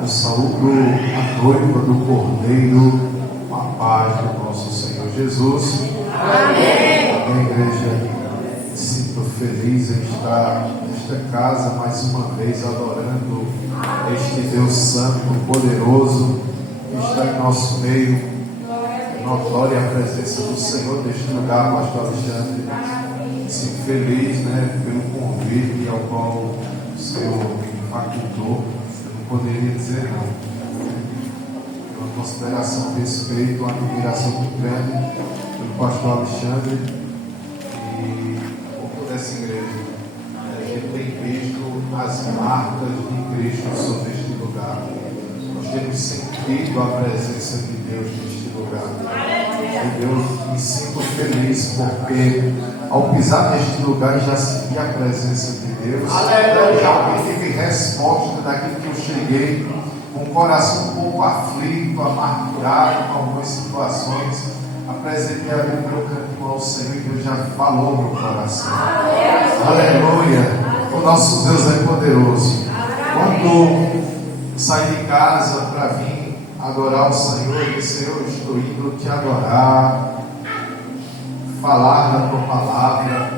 Eu saúdo a noiva do Cordeiro com a paz do nosso Senhor Jesus. Amém. A igreja, me sinto feliz em estar nesta casa mais uma vez adorando este Deus Santo, poderoso, que está em nosso meio. Notória a presença do Senhor neste lugar, pastor Alexandre. Me sinto feliz, pelo convite ao qual o Senhor me facultou. Eu não poderia dizer não. Uma consideração, respeito, uma admiração muito grande pelo pastor Alexandre e por toda essa igreja. A gente tem visto as marcas de Cristo sobre este lugar. Nós temos sentido a presença de Deus neste lugar. E Deus, me sinto feliz porque ao pisar neste lugar já senti a presença de Deus. Já obtive resposta daquilo que eu cheguei com o coração um pouco aflito, amargurado com algumas situações. Apresentei ali o meu canto ao Senhor e Deus já falou no meu coração. Aleluia! O nosso Deus é poderoso. Quando saí de casa para vir adorar o Senhor, eu disse: Senhor, estou indo te adorar, falar da tua palavra,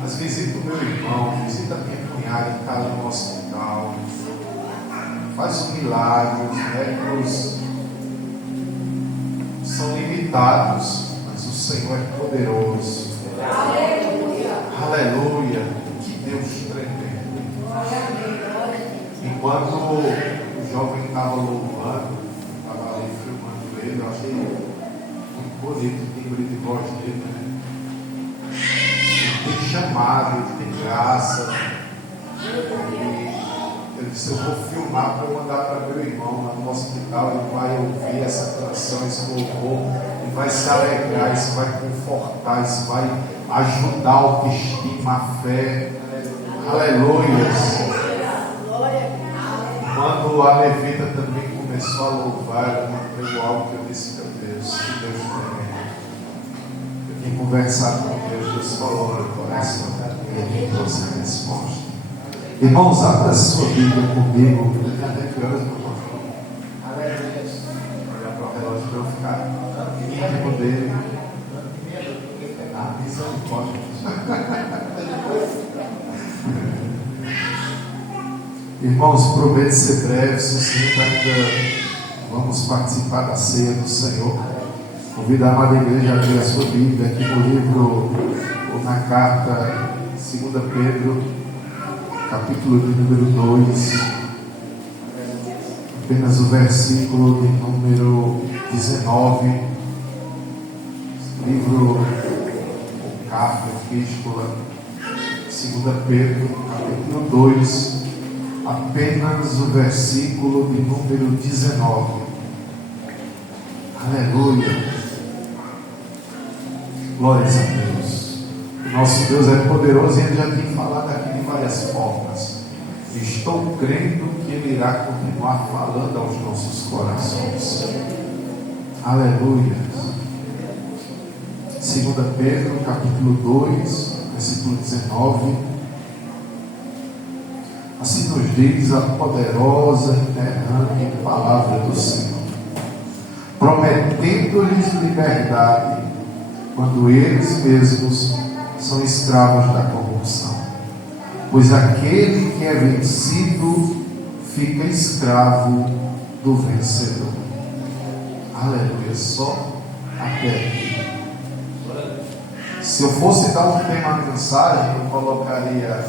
mas visita o meu irmão, visita a minha cunhada que está no hospital, faz um milagre. Os médicos são limitados, mas o Senhor é poderoso. Aleluia! Aleluia! Que Deus tremendo! Enquanto o jovem estava louvando, estava ali filmando ele, eu achei muito bonito o timbre de voz dele, Ele tem chamado, ele tem graça. E eu disse: eu vou filmar para eu mandar para meu irmão lá no hospital. Ele vai ouvir essa canção, esse louvor, e vai se alegrar, isso vai confortar, isso vai ajudar a autoestima, a fé. Aleluia! Quando a levita também começou a louvar, eu lembrei algo que eu disse: meu Deus, que Deus tremendo. Eu vim conversar com Deus, Deus falou no coração, e ele trouxe a resposta. Irmãos, abra a sua Bíblia comigo. Até que horas eu estou falando? Olha para o relógio para eu ficar íntimo dele. Misericórdia. Irmãos, prometo ser breve, sucinto, ainda vamos participar da ceia do Senhor. Convido a amada igreja a abrir a sua Bíblia aqui no livro, ou na carta 2 Pedro, capítulo de número 2, apenas o versículo de número 19, livro, ou carta, epístola, 2 Pedro, capítulo 2, apenas o versículo de número 19. Aleluia! Glórias a Deus. O nosso Deus é poderoso e Ele já tem falado aqui de várias formas. Estou crendo que Ele irá continuar falando aos nossos corações. Aleluia! 2 Pedro, capítulo 2, versículo 19. Assim nos diz a poderosa e inerrante palavra do Senhor, prometendo-lhes liberdade, quando eles mesmos são escravos da corrupção. Pois aquele que é vencido fica escravo do vencedor. Aleluia, só até aqui. Se eu fosse dar um tema à mensagem, eu colocaria: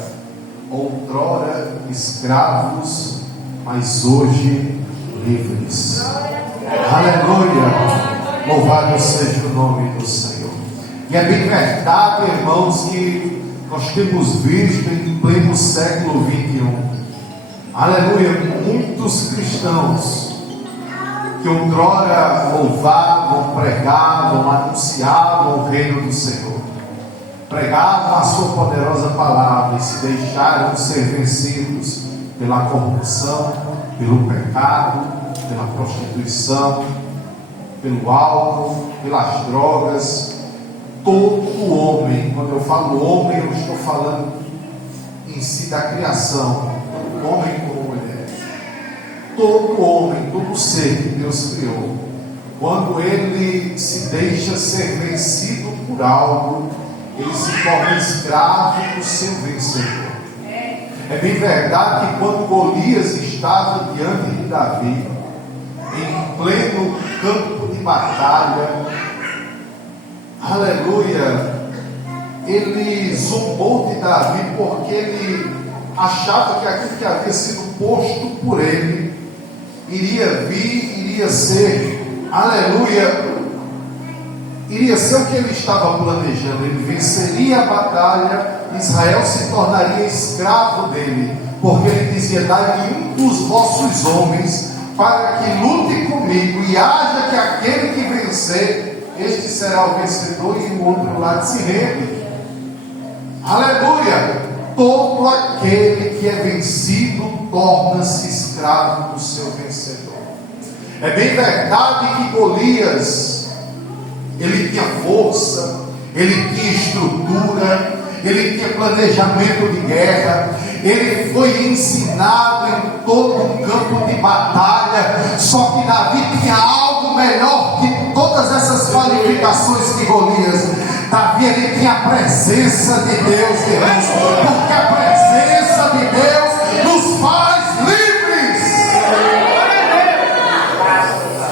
outrora escravos, mas hoje livres. Aleluia! Louvado seja o nome do Senhor. E é bem verdade, irmãos, que nós temos visto em pleno século 21, aleluia, muitos cristãos que outrora louvavam, pregavam, anunciavam o reino do Senhor, pregavam a sua poderosa palavra e se deixaram ser vencidos pela corrupção, pelo pecado, pela prostituição, pelo álcool, pelas drogas. Todo homem, quando eu falo homem, eu estou falando em si da criação, homem como mulher. Todo homem, todo ser que Deus criou, quando ele se deixa ser vencido por algo, ele se torna escravo do seu vencedor. É bem verdade que quando Golias estava diante de Davi, em pleno campo de batalha, aleluia, ele zombou de Davi porque ele achava que aquilo que havia sido posto por ele iria vir, iria ser, aleluia, iria ser o que ele estava planejando. Ele venceria a batalha, Israel se tornaria escravo dele, porque ele dizia: dai-me um dos vossos homens para que lute comigo, e haja que aquele que vencer, este será o vencedor, e o outro lado se rende. Aleluia! Todo aquele que é vencido torna-se escravo do seu vencedor. É bem verdade que Golias, ele tinha força, ele tinha estrutura, ele tinha planejamento de guerra, ele foi ensinado em todo um campo de batalha. Só que Davi tinha algo melhor que todas essas qualificações que Golias. Davi, ele tinha a presença de Deus, irmãos, porque a presença de Deus nos faz livres.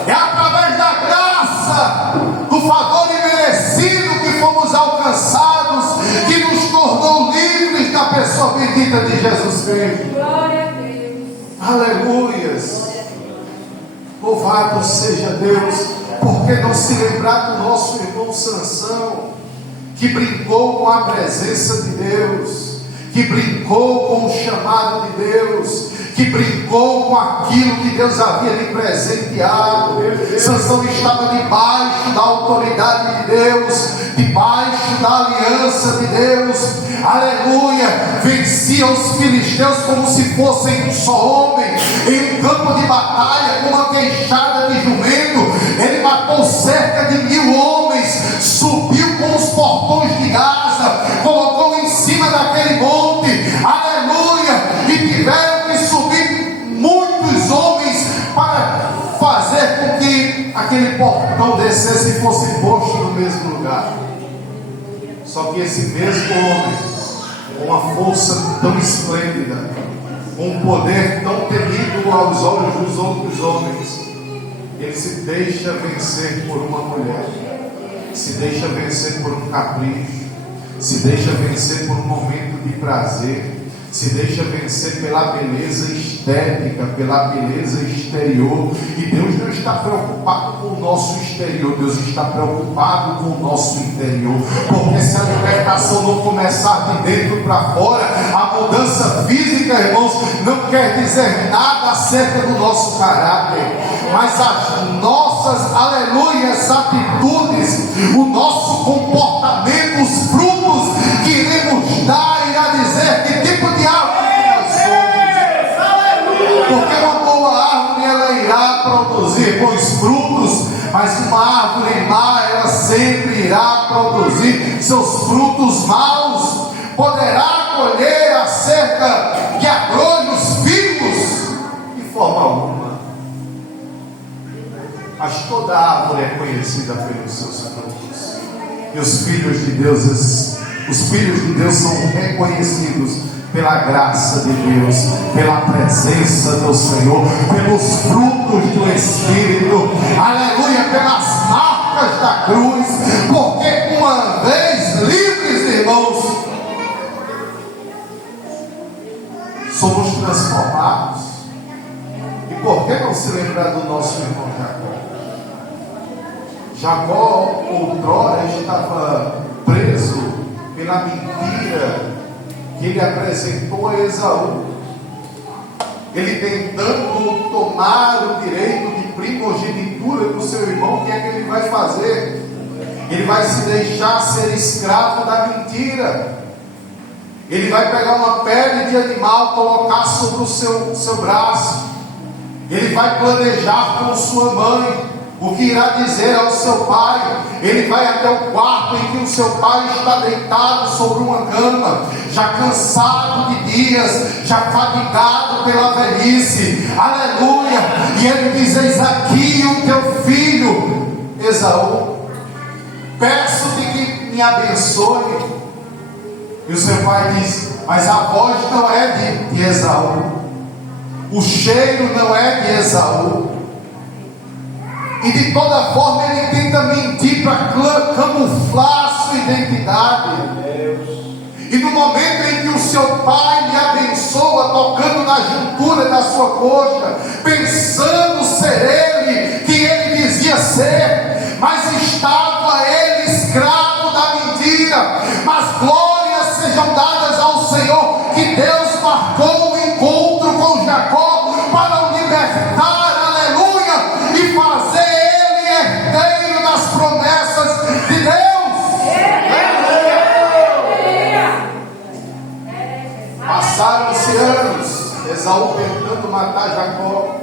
É através da graça, do favor imerecido que fomos alcançados, que nos tornou livres da pessoa bendita de Jesus Cristo. Glória a Deus. Aleluias. Louvado seja Deus. Porque não se lembrar do nosso irmão Sansão, que brincou com a presença de Deus, que brincou com o chamado de Deus, que brincou com aquilo que Deus havia lhe presenteado. Sansão estava debaixo da autoridade de Deus, debaixo da aliança de Deus, aleluia, vencia os filisteus como se fossem um só homem, em um campo de batalha, com uma queixada de jumento. Ele matou cerca de 1000 homens, subiu com os portões de Gaza, colocou em cima daquele monte, aleluia, e tiveram que subir muitos homens para fazer com que aquele portão descesse e fosse posto no mesmo lugar. Só que esse mesmo homem, com uma força tão esplêndida, com um poder tão temido aos olhos dos outros homens, ele se deixa vencer por uma mulher, se deixa vencer por um capricho, se deixa vencer por um momento de prazer, se deixa vencer pela beleza estética, pela beleza exterior. E Deus não está preocupado com o nosso exterior, Deus está preocupado com o nosso interior. Porque se a libertação não começar de dentro para fora, a mudança física, irmãos, não quer dizer nada acerca do nosso caráter, mas as nossas, aleluias, atitudes, o nosso comportamento, os frutos que iremos dar, irá dizer que tipo de árvore nós somos. Porque uma boa árvore, ela irá produzir bons frutos, mas uma árvore má, ela sempre irá produzir seus frutos maus. Poderá colher acerca de agrônios vivos de forma alguma, mas toda árvore é conhecida pelos seus frutos. E os filhos de Deus são reconhecidos pela graça de Deus, pela presença do Senhor, pelos frutos do Espírito, aleluia, pelas marcas da cruz. Porque uma vez livres, irmãos, somos transformados. E por que não se lembrar do nosso irmão Jacó? Jacó outrora estava preso pela mentira que ele apresentou a Esaú. Ele tentando tomar o direito de primogenitura do seu irmão. O que é que ele vai fazer? Ele vai se deixar ser escravo da mentira. Ele vai pegar uma pele de animal, colocar sobre o seu braço. Ele vai planejar com sua mãe O que irá dizer ao seu pai? Ele vai até o quarto em que o seu pai está deitado sobre uma cama, já cansado de dias, já fatigado pela velhice. Aleluia! E ele diz: eis aqui o teu filho, Esaú. Peço-te que me abençoe. E o seu pai diz: mas a voz não é de Esaú, o cheiro não é de Esaú. E de toda forma ele tenta mentir para camuflar sua identidade. E no momento em que o seu pai lhe abençoa, tocando na juntura da sua coxa, pensando ser ele que ele dizia ser, mas estava ele escravo da mentira. Mas glórias sejam dadas ao Senhor, que Deus marcou o encontro com Jacó para o libertar, aleluia, e fazer ele herdeiro das promessas de Deus. Passaram-se anos, Esaú tentando matar Jacó,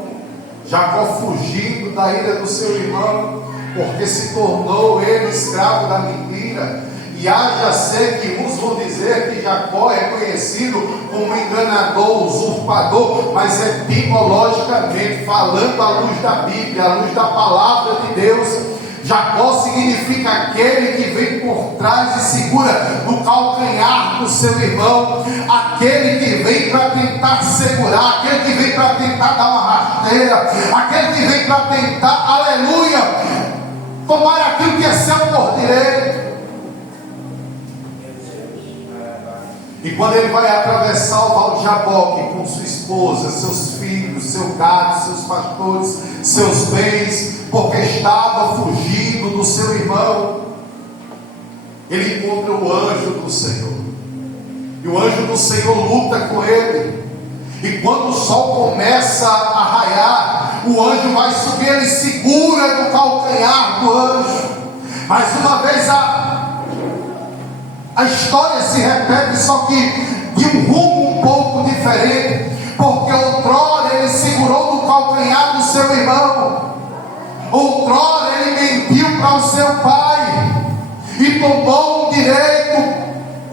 Jacó fugindo da ira do seu irmão, porque se tornou ele escravo da mentira. E haja ser que uns vão dizer que Jacó é conhecido como enganador, usurpador, mas etimologicamente, falando à luz da Bíblia, à luz da palavra de Deus, Jacó significa aquele que vem por trás e segura no calcanhar do seu irmão, aquele que vem para tentar segurar, aquele que vem para tentar dar uma rasteira, aquele que vem para tentar, aleluia, tomar aquilo que é seu por direito. E quando ele vai atravessar o Val de Jaboque com sua esposa, seus filhos, seu gado, seus pastores, seus bens, porque estava fugindo do seu irmão, ele encontra o anjo do Senhor. E o anjo do Senhor luta com ele. E quando o sol começa a raiar, o anjo vai subir, ele segura no calcanhar do anjo. Mais uma vez a história se repete, só que de um rumo um pouco diferente, porque outrora ele segurou no calcanhar do seu irmão, outrora ele mentiu para o seu pai e tomou um direito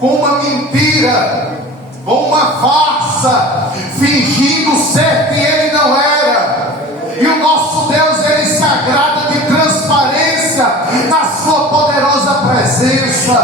com uma mentira, com uma farsa, fingindo ser que ele não era. E o nosso Deus, ele se agrada de transparência na sua poderosa presença,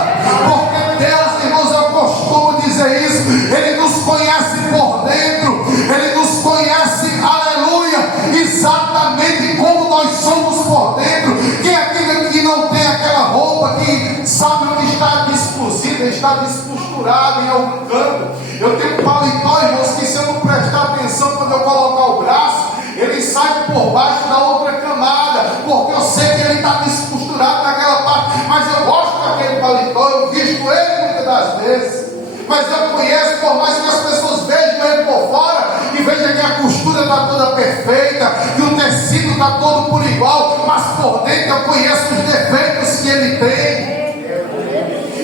porque Deus, irmãos, eu costumo dizer isso, ele nos conhece por dentro, ele nos conhece, aleluia, exatamente como nós somos por dentro. Quem é aquele que não tem aquela roupa que sabe onde está descosida, está descosturada em algum canto? Eu tenho um paletó, irmãos, que se eu não prestar atenção quando eu colocar o braço, ele sai por baixo da outra camada, porque eu sei que ele está descosturado naquela parte, mas eu gosto daquele paletó, eu visto ele muitas das vezes, mas eu conheço, por mais que as pessoas vejam ele por fora e vejam que a costura está toda perfeita, que o tecido está todo por igual, mas por dentro eu conheço os defeitos que ele tem.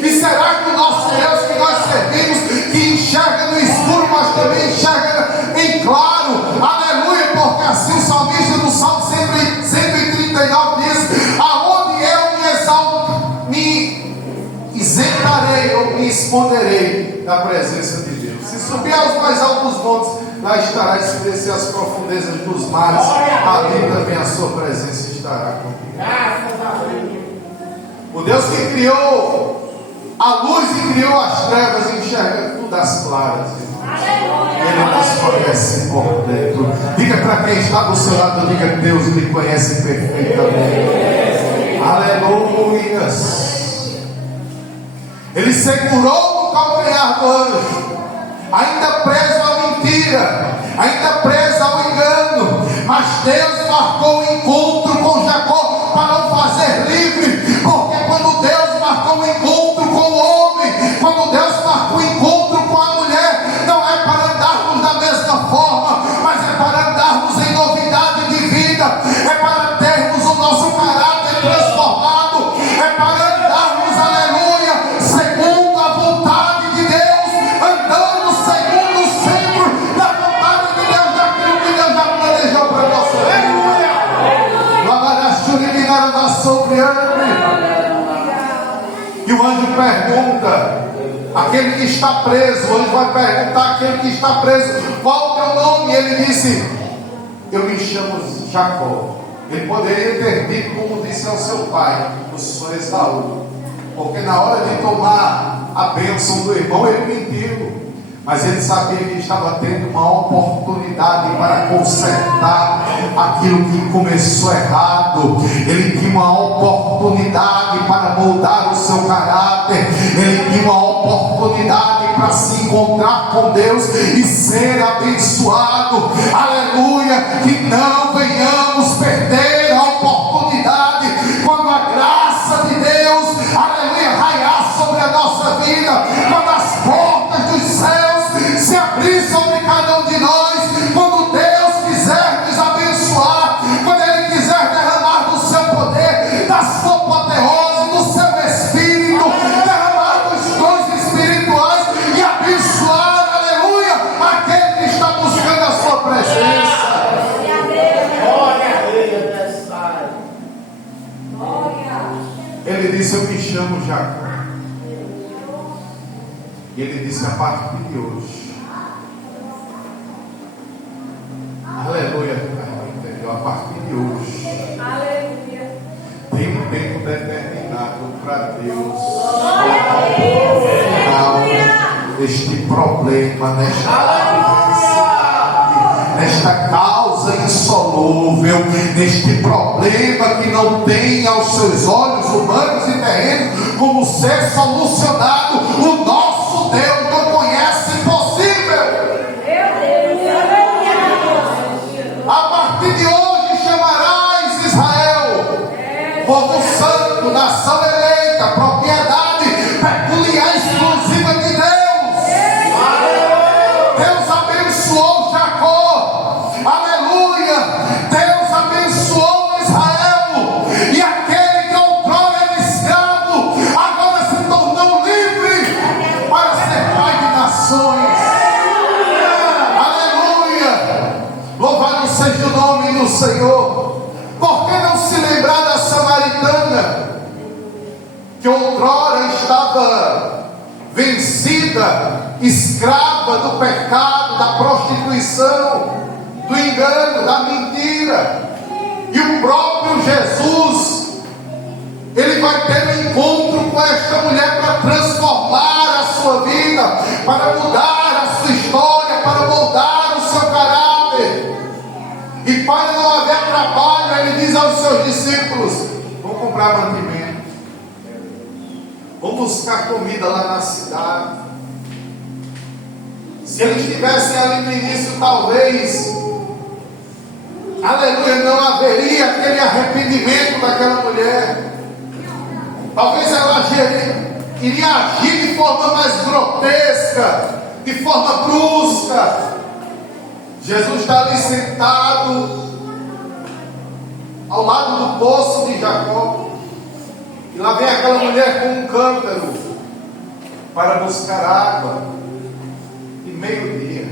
E será que o nosso Deus que nós servimos, que enxerga no escuro, mas também enxerga em claro, aleluia, porque assim o salmista no Salmo 139 diz: aonde eu me isentarei ou me esconderei da presença de Deus? Se subir aos mais altos montes, lá estará, e se descer às profundezas dos mares, ali também a sua presença estará comigo. O Deus que criou a luz e criou as trevas, enxerga tudo às claras. Ele nos conhece por dentro. Diga para quem está do seu lado, diga: Deus lhe conhece perfeitamente. Aleluias. Ele segurou no calcanhar do anjo, ainda preso à mentira, ainda preso ao engano, mas Deus marcou o encontro com Jacó para o fazer livre, porque quando Deus marcou o encontro com o homem, quando Deus marcou o encontro com a mulher, não é para andarmos da mesma forma, mas é para andarmos em novidade de vida, é para termos o nosso caráter transformado, é para andarmos, aleluia, segundo a vontade de Deus, andando segundo aquele que está preso. Ele vai perguntar àquele que está preso: qual o teu nome? E ele disse: eu me chamo Jacó. Ele poderia ter dito, como disse ao seu pai: eu sou Esaú. Porque na hora de tomar a bênção do irmão, ele mentiu. Mas ele sabia que estava tendo uma oportunidade para consertar aquilo que começou errado. Ele tinha uma oportunidade para moldar o seu caráter. Ele tinha uma oportunidade para se encontrar com Deus e ser abençoado. Aleluia! Que não venhamos perder a oportunidade quando a graça de Deus, aleluia, raiar sobre a nossa vida, quando as portas dos céus se abrir sobre cada um de nós, quando Deus quiser nos abençoar, quando Ele quiser derramar do seu poder, da sua apoteose, do seu Espírito, derramar dos dons espirituais e abençoar, aleluia, aquele que está buscando a sua presença. Ele disse: eu me chamo Jacó. E ele disse: a partir de hoje, aleluia, entendeu? A partir de hoje, aleluia, tem um tempo determinado para Deus final deste problema, nesta causa insolúvel, neste problema que não tem aos seus olhos humanos e terrenos como ser solucionado. O nosso Deus não conhece impossível. A partir de hoje chamarás Israel, povo santo, nação eleita, propriedade peculiar exclusiva de Deus. Deus abençoou Jacó, aleluia. Deus abençoou Israel, e aquele que outrora era escravo agora se tornou livre para ser pai de nações. Aleluia. Louvado seja o nome do Senhor. Por que não se lembrar da samaritana, que outrora estava vencida, escrava do pecado, da prostituição, do engano, da mentira? E o próprio Jesus, ele vai ter um encontro com esta mulher para transformar a sua vida, para mudar a sua história, para moldar o seu caráter. E para não haver trabalho, ele diz aos seus discípulos: vão comprar mantimento, vão buscar comida lá na cidade. Se eles estivessem ali no início, talvez, aleluia, não haveria aquele arrependimento daquela mulher. Talvez ela iria agir de forma mais grotesca, de forma brusca. Jesus está ali sentado ao lado do poço de Jacó, e lá vem aquela mulher com um cântaro para buscar água, e meio-dia,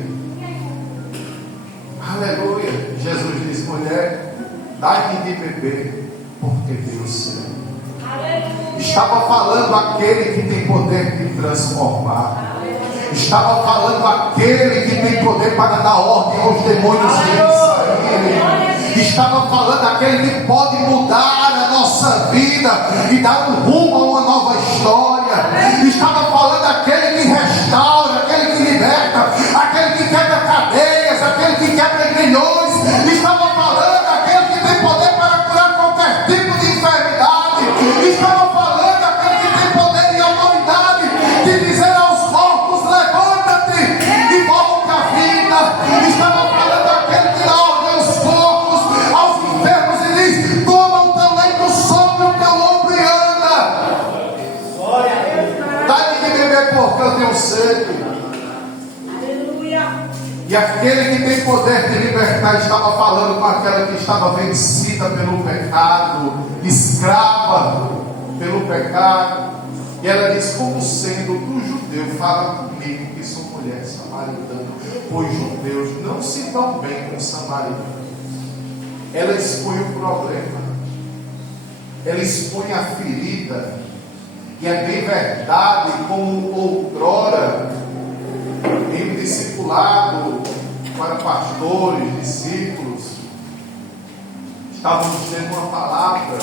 aleluia, Jesus diz: mulher, dá-me de beber, porque tenho sede. Estava falando aquele que tem poder de transformar. Estava falando aquele que tem poder para dar ordem aos demônios saírem. Estava falando aquele que pode mudar a nossa vida e dar um rumo a uma nova história. Estava falando aquele que restaura, aquele que liberta, aquele que quebra cadeias, aquele que quebra grilhões. Estava falando aquele que tem poder para curar qualquer tipo de enfermidade. Estava falando aquele que tem poder e autoridade de dizer aos mortos: levanta-te e volta à vida. Estava falando aquele que dá ordem aos corpos, aos enfermos, e diz: toma o teu leito sobre o teu ombro e anda. Dá-lhe de beber, porque eu tenho sede. E aquele que tem poder de libertar estava falando com aquela que estava vencida pelo pecado, escrava pelo pecado. E ela diz: como sendo tu judeu, fala comigo que sou mulher samaritana, pois judeus não se dão bem com samaritanos. Ela expõe o problema, ela expõe a ferida, E é bem verdade, como outrora, em um discipulado para pastores, discípulos, estávamos tendo uma palavra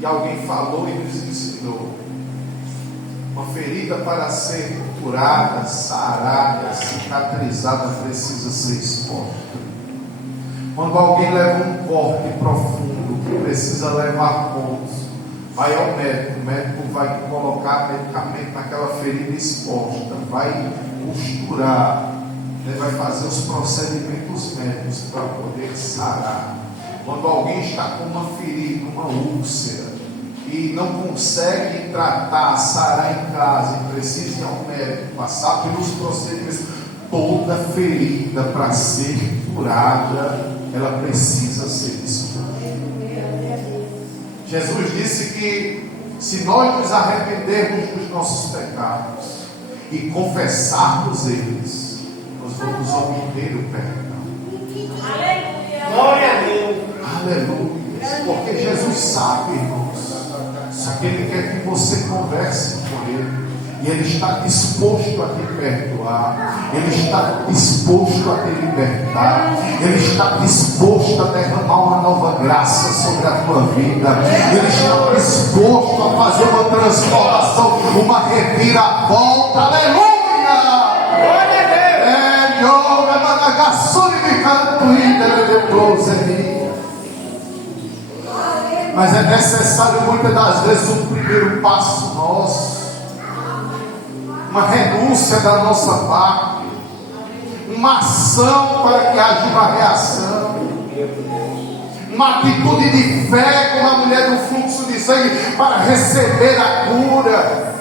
e alguém falou e nos ensinou: uma ferida para ser curada, sarada, cicatrizada precisa ser exposta. Quando alguém leva um corte profundo que precisa levar pontos, vai ao médico, o médico vai colocar medicamento naquela ferida exposta, vai costurar, vai fazer os procedimentos médicos para poder sarar. Quando alguém está com uma ferida, uma úlcera, e não consegue tratar, sarar em casa, e precisa ir ao médico, passar pelos procedimentos, toda ferida para ser curada, ela precisa ser exposta. Jesus disse que se nós nos arrependermos dos nossos pecados e confessarmos eles, nós vamos obter o perdão. Aleluia. Glória a Deus. Aleluia. Porque Jesus sabe, irmãos. Só que Ele quer que você converse com Ele. E Ele está disposto a te perdoar. Ele está disposto a te libertar. Ele está disposto a derramar uma nova graça sobre a tua vida. Ele está disposto a fazer uma transformação, uma reviravolta. Aleluia! Glória a Deus! Mas é necessário muitas das vezes um primeiro passo nosso, uma renúncia da nossa parte, uma ação para que haja uma reação, uma atitude de fé como a mulher do fluxo de sangue para receber a cura.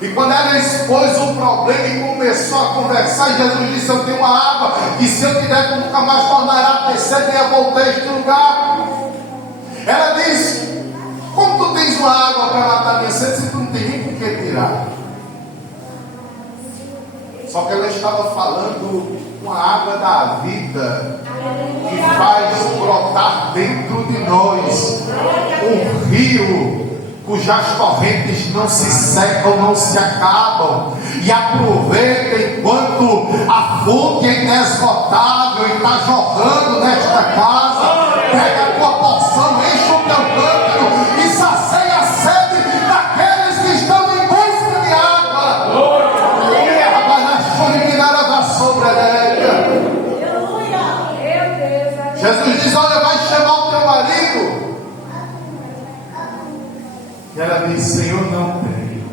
E quando ela expôs o problema e começou a conversar, Jesus disse: eu tenho uma água que se eu te der tu nunca mais tornará a descer nem a voltar a este lugar. Ela disse: como tu tens uma água para matar minha sede se tu não tem nem por que tirar? Só que ela estava falando com a água da vida, que faz brotar dentro de nós um rio cujas correntes não se secam, não se acabam, e aproveita enquanto a fonte é inesgotável e está jorrando nesta casa. Pega a tua porção, enche o teu cântaro e sacia a sede daqueles que estão em busca de água. Jesus diz: olha, vai chamar o teu marido. E ela diz: Senhor, não tenho.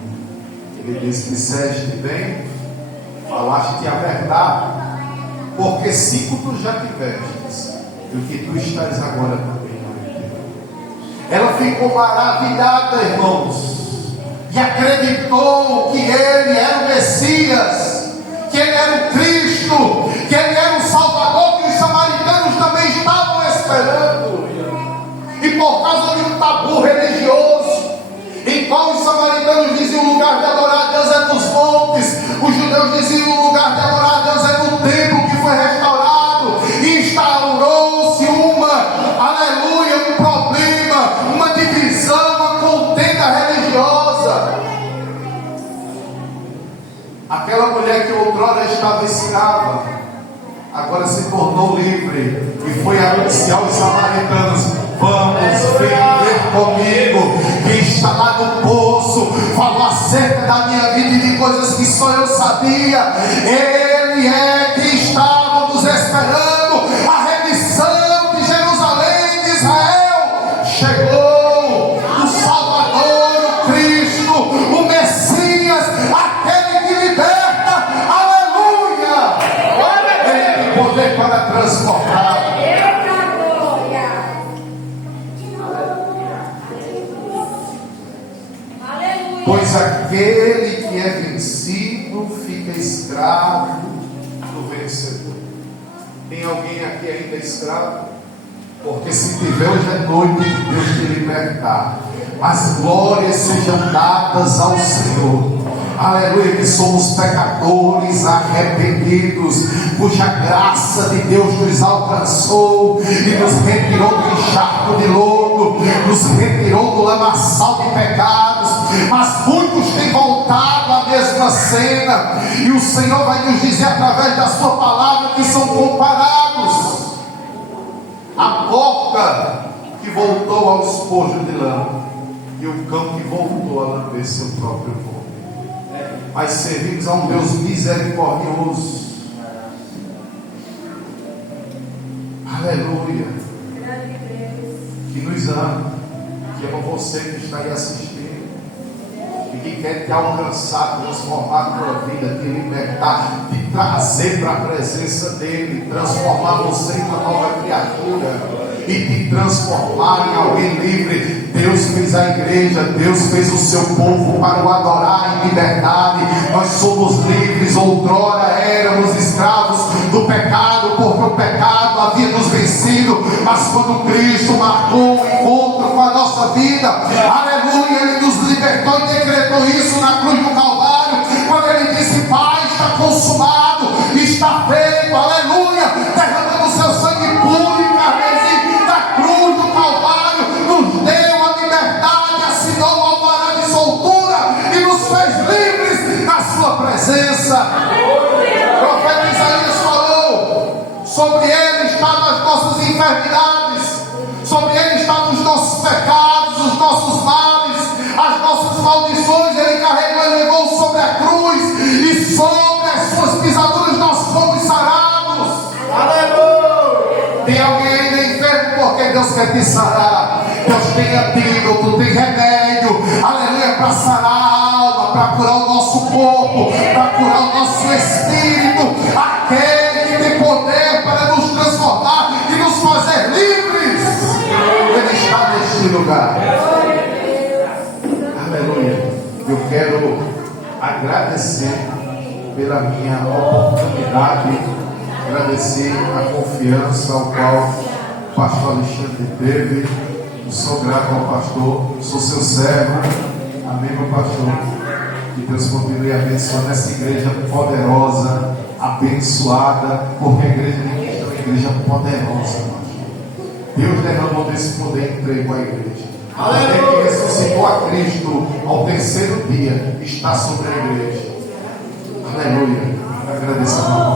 Ele diz: disseste bem, falaste a verdade, porque 5 tu já tivestes, e o que tu estás agora também não é teu. Ela ficou maravilhada, irmãos, e acreditou que ele era o Messias, que ele era o Cristo, que ele era o Salvador, que os samaritanos também estavam esperando. E por causa de um tabu religioso, em qual os samaritanos diziam o lugar de adorar a Deus é nos montes, os judeus diziam o lugar de adorar a Deus é no templo que foi restaurado, e instaurou-se um problema, uma divisão, uma contenda religiosa. Aquela mulher que outrora estava escrava, agora se tornou livre e foi anunciar aos samaritanos: vamos, venham ver comigo, quem está lá no poço falou acerca da minha vida e de coisas que só eu sabia. Ele é que estávamos esperando, a remissão de Jerusalém, de Israel. Chegou o Salvador, o Cristo, o Messias, aquele que liberta. Aleluia! Ele tem poder para transformar. Pois aquele que é vencido fica escravo do vencedor. Tem alguém aqui ainda escravo? Porque se tiver, hoje é noite de Deus te libertar. As glórias sejam dadas ao Senhor. aleluia, que somos pecadores arrependidos, cuja graça de Deus nos alcançou e nos retirou do encharco de lodo, nos retirou do lamaçal de pecados. Mas muitos têm voltado à mesma cena, e o Senhor vai nos dizer através da sua palavra que são comparados a porca que voltou ao espojo de lã e o cão que voltou a lamber seu próprio corpo. Mas servimos a um Deus misericordioso, aleluia, que nos ama, que ama você que está aí assistindo e que quer te alcançar, transformar a tua vida, te libertar, te trazer para a presença dele, transformar você em uma nova criatura e te transformar em alguém livre. Deus fez a igreja, Deus fez o seu povo para o adorar em liberdade. Nós somos livres. Outrora éramos escravos do pecado, porque o pecado havia nos vencido, mas quando Cristo marcou um encontro com a nossa vida, aleluia, Ele nos libertou e decretou isso na cruz do Calvário, quando Ele disse: Pai, está consumado, está feito, aleluia, derramando seu sangue puro e carmesim da cruz do Calvário, nos deu a liberdade, assinou o alvará de soltura e nos fez livres na sua presença. O profeta Isaías falou: sobre ele estavam as nossas enfermidades, sobre ele estavam os nossos pecados, os nossos males, as nossas maldições. Ele carregou e levou sobre a cruz, e sobre as suas pisaduras nós fomos sarados. Aleluia! Tem alguém ainda enfermo? Porque Deus quer te sarar. Deus tem antídoto, tem remédio, aleluia, para sarar a alma, para curar o nosso corpo, para curar o nosso espírito. Aquele que tem poder para nos transformar e nos fazer livres, Ele está neste lugar. Aleluia. Eu quero agradecer pela minha oportunidade, agradecer a confiança ao qual o pastor Alexandre teve. Eu sou grato ao pastor, sou seu servo. Amém, meu pastor. Que Deus continue abençoando essa igreja poderosa, abençoada, porque a igreja de Cristo é uma igreja poderosa, pastor. Deus derramou desse poder e entregou a igreja. Aquele que ressuscitou a Cristo ao terceiro dia está sobre a igreja. Aleluia. Agradeço a